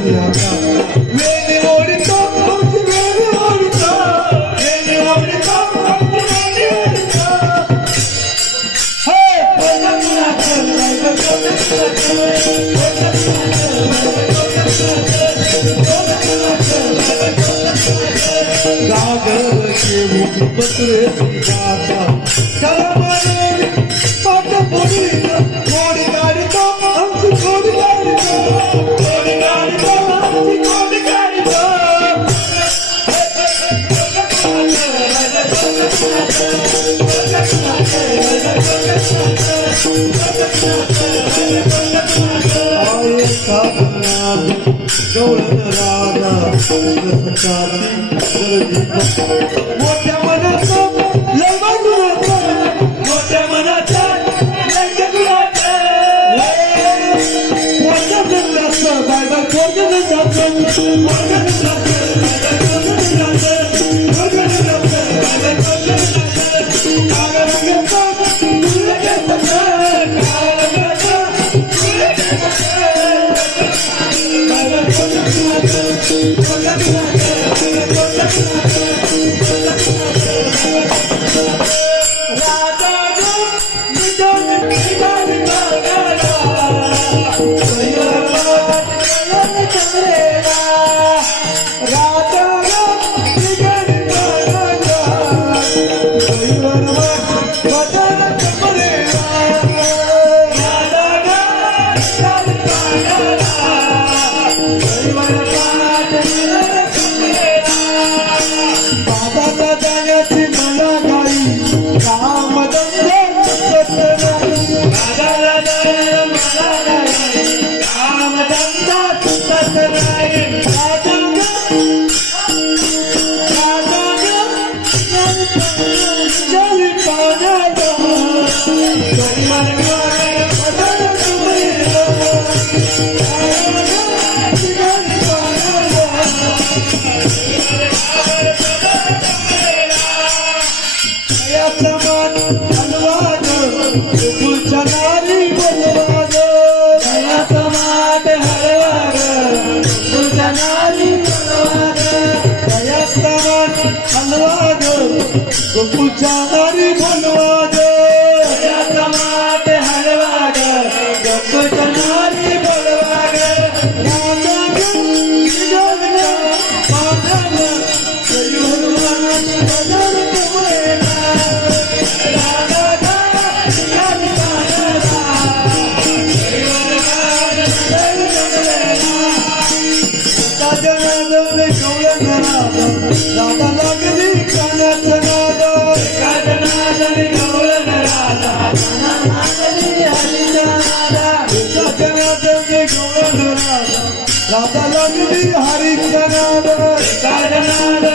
आता वेणी ओढतो आमची वेणी ओढतो वेणी ओढतो आमची वेणी ओढतो हे गागरचे पत्रे जाता शरमाने पाठ पोळी कोणी काढतो आमची कोणी काढतो कोणी काढतो आमची कोणी काढतो आये साधनाद गवळण राजा सकाळी मोठ्या मनाचा लंबा गुणाचा मोठ्या मनाचा लंबा गुणाचा मोठ्या मनाचा बायबल कोणतं जातं मोठ्या मनाचा गोकुळच्या नारी बोलवा ग समाट हलवा ग गोकुळच्या नारी बोलवा ग राधा लागली कानाचं नाद राधा लागली हरीच्या नाद राधा लागली हरीच्या राधा